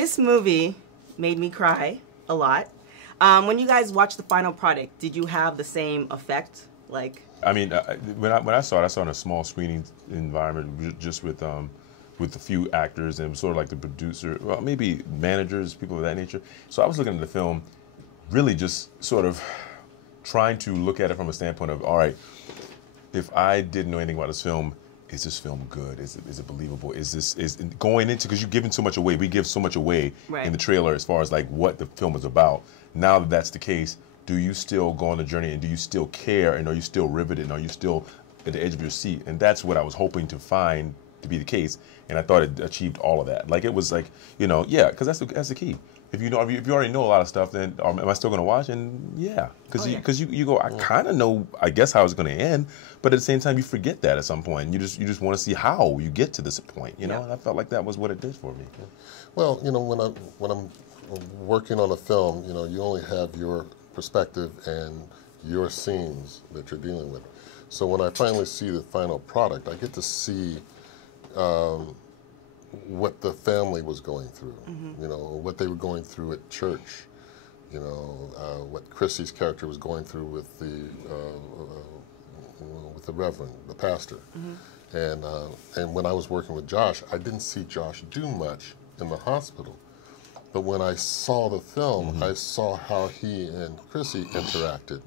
This movie made me cry a lot. When you guys watched the final product, did you have the same effect? Like, I mean, when I saw it in a small screening environment, just with a few actors, and it was sort of like the producer, well, maybe managers, people of that nature. So I was looking at the film, really just sort of trying to look at it from a standpoint of, all right, if I didn't know anything about this film, is this film good? Is it believable? Is going into, because you're giving so much away. We give so much away in the trailer as far as like what the film is about. Now that that's the case, do you still go on the journey, and do you still care, and are you still riveted, and are you still at the edge of your seat? And that's what I was hoping to find to be the case, and I thought it achieved all of that. Like, it was like, you know, yeah, because that's the key. If you already know a lot of stuff, then am I still going to watch? And yeah, because you go, I kind of know, I guess, how it's going to end, but at the same time, you forget that at some point. You just want to see how you get to this point, you know. And I felt like that was what it did for me. Well, you know, when I'm working on a film, you know, you only have your perspective and your scenes that you're dealing with. So when I finally see the final product, I get to see what the family was going through, you know, what they were going through at church, you know, what Chrissy's character was going through with the reverend, the pastor. And when I was working with Josh, I didn't see Josh do much in the hospital. But when I saw the film, I saw how he and Chrissy interacted.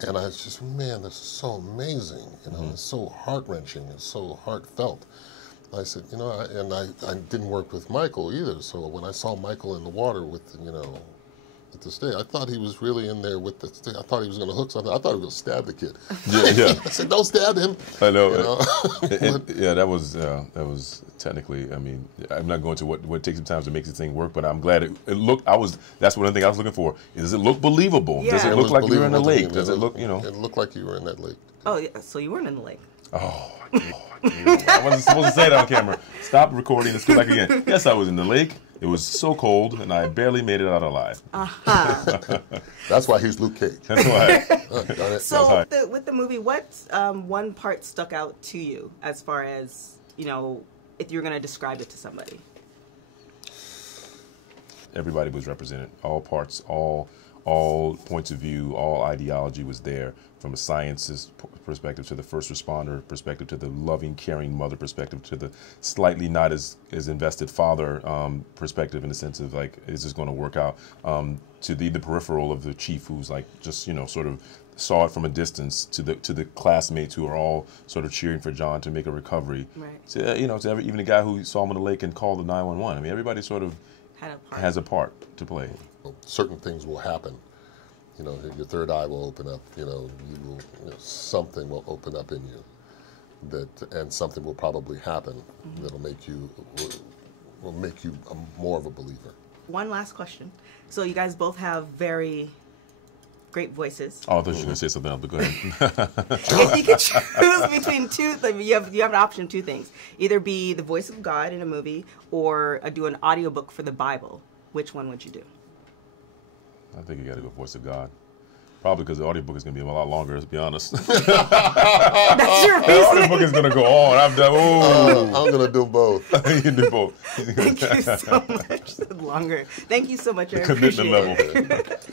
And I was just, man, this is so amazing. You know, it's so heart-wrenching, it's so heartfelt. I said, you know, I didn't work with Michael either. So when I saw Michael in the water with, you know, with the stake, I thought he was really in there with the stake. I thought he was going to hook something. I thought he was going to stab the kid. Yeah. I said, don't stab him. I know. You know? Yeah, that was technically, I mean, I'm not going to what takes some time to make this thing work, but I'm glad it looked, that's one thing I was looking for. Does it look believable? Yeah. Does it look like you're in the lake? Does it look, you know? It looked like you were in that lake. oh, yeah, so you weren't in the lake. Oh, I wasn't supposed to say that on camera. Stop recording. Let's go back again. Yes, I was in the lake. It was so cold, and I barely made it out alive. That's why he's Luke Cage. That's why. So with the movie, what one part stuck out to you as far as, you know, if you're going to describe it to somebody? Everybody was represented. All parts, all points of view, all ideology was there, from a scientist perspective to the first responder perspective to the loving, caring mother perspective to the slightly not as invested father perspective, in the sense of like, is this going to work out, to the peripheral of the chief, who's like just, you know, sort of saw it from a distance, to the classmates who are all sort of cheering for John to make a recovery. Right. To, you know, to even the guy who saw him in the lake and called the 911. I mean, everybody sort of has a part to play. Certain things will happen. You know, your third eye will open up. You know, something will open up in you, and something will probably happen that'll make you more of a believer. One last question. So you guys both have very great voices. Oh, I thought you were going to say something else, but go ahead. If you could choose between two, you have an option of two things: either be the voice of God in a movie, or do an audiobook for the Bible. Which one would you do? I think you got to go voice of God. Probably because the audiobook is going to be a lot longer, let's be honest. That's your reason. The audiobook is going to go on. I'm going to do both. You can do both. Thank you so much. Longer. Thank you so much. I appreciate it.